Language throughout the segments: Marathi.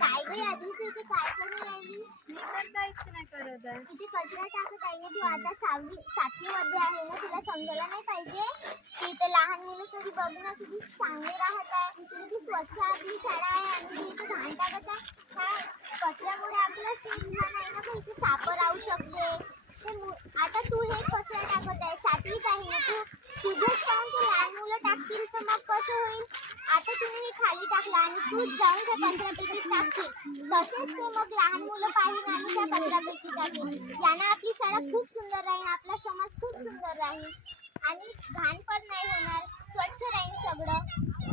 काय गं आधी तू इथे काय करून राहिली? मी तर काहीच नाही करत आहे. इथे कचरा टाकत आहे ना तू. आता 7वी मध्ये आहे ना, तुला समजायला नाही पाहिजे की इथे लहान मुलं तरी बघ ना किती चांगले राहत आहे. किती स्वच्छ आपली शाळा आहे आणि तू इथे घाण टाकत आहे. काय कचऱ्यामुळे आपलं जीवन आहे ना, इथे साप राहू शकते. आता तू हे कचरा टाकत आहे, 7वीत आहे ना तू. तुझंच काम तू लहान मुलं टाकतील तर मग कसं होईल? आता तुम्ही हे खाली टाकलं आणि तूच जाऊन त्या कचरापेटीत टाकशील, तसेच ते मग लहान मुलं पाहिजे आणि त्या कचरापेटीत टाकेल. यानं आपली शाळा खूप सुंदर राहील, आपला समाज खूप सुंदर राहील आणि घाण पण नाही होणार, स्वच्छ राहील सगळं.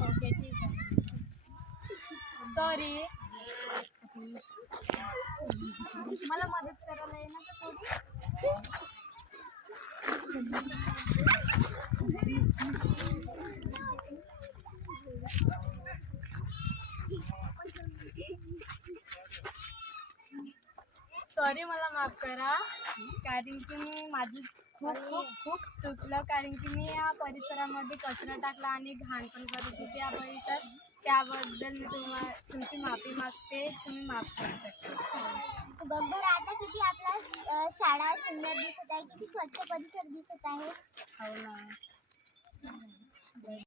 ओके, ठीक आहे. सॉरी. मला मदत करायला येणार का थोडी? सॉरी, मला माफ करा. कारण की मी माझी खूप खूप खूप चुकलं. कारण की मी या परिसरामध्ये कचरा टाकला आणि घाण पण करत होती या परिसर. त्याबद्दल मी तुमची माफी मागते. तुम्ही माफ करू शकता. बघ बरं आता किती आपला शाळा सुंदर दिसत आहे, किती स्वच्छ परिसर दिसत आहे. हो ना.